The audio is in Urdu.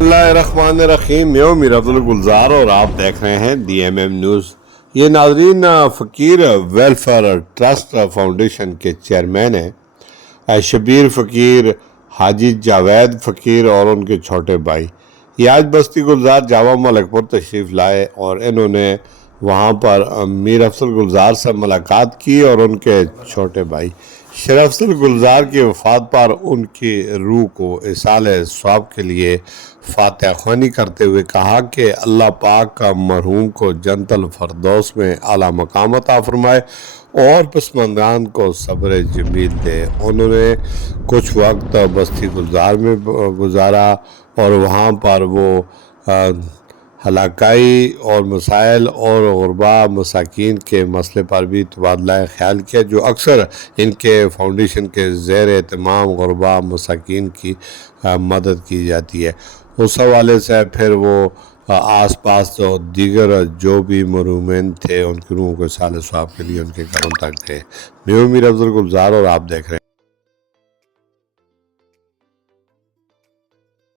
اللہ الرحمن الرحیم، میں امیر عبدالگلزار اور آپ دیکھ رہے ہیں ڈی ایم ایم نیوز۔ یہ ناظرین، فقیر ویلفیئر ٹرسٹ فاؤنڈیشن کے چیئرمین ہیں شبیر فقیر، حاجی جاوید فقیر اور ان کے چھوٹے بھائی۔ یہ آج بستی گلزار جامع ملک پور تشریف لائے اور انہوں نے وہاں پر میر افضل گلزار سے ملاقات کی اور ان کے چھوٹے بھائی شیر افضل گلزار کی وفات پر ان کی روح کو ایصال ثواب کے لیے فاتحہ خوانی کرتے ہوئے کہا کہ اللہ پاک کا مرحوم کو جنت الفردوس میں اعلیٰ مقام عطا فرمائے اور پسماندگان کو صبر جمیل دے۔ انہوں نے کچھ وقت بستی گلزار میں گزارا اور وہاں پر وہ علاقائی اور مسائل اور غربا مساکین کے مسئلے پر بھی تبادلہ خیال کیا، جو اکثر ان کے فاؤنڈیشن کے زیر اہتمام غربا مساکین کی مدد کی جاتی ہے۔ اس حوالے سے پھر وہ آس پاس دیگر جو بھی مرحومین تھے ان کی روحوں کو ایصال ثواب کے لیے ان کے گھروں تک گئے۔ میں امیر عبدالگلزار اور آپ دیکھ رہے ہیں